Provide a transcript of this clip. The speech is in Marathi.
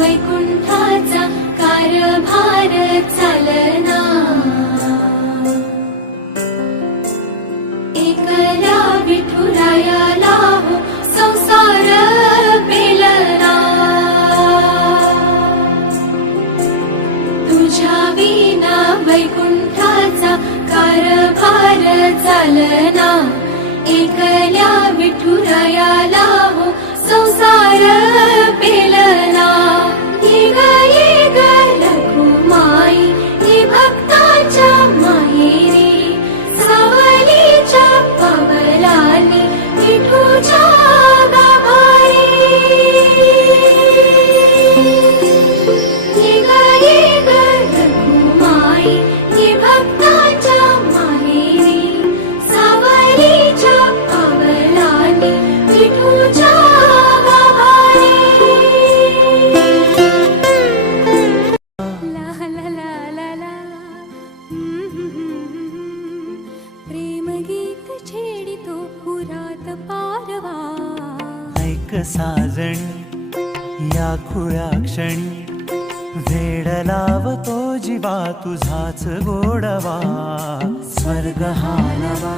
वैकुंठाचा कारभार चालना, एकल्या विठुरायाला हो संसार पेलना, तुझ्या विना वैकुंठाचा कारभार चालना, एकल्या विठुरायाला हो संसार पेलना। ये ग रखुमाई ही भक्ताच्या माहेरी, सावलीच्या पावलांनी विठूच्या गाभारी। ये ग रखुमाई ही भक्ताच्या माहेरी, सावलीच्या पावलांनी विठूच्या गाभारी। ला ला ला ला ला, प्रेमगीत छेडितो पुरात पारवा। ऐक साजणी या खुळ्या क्षणी, वेड लावतो जीवा तुझाच गोडवा, स्वर्ग हा नवा।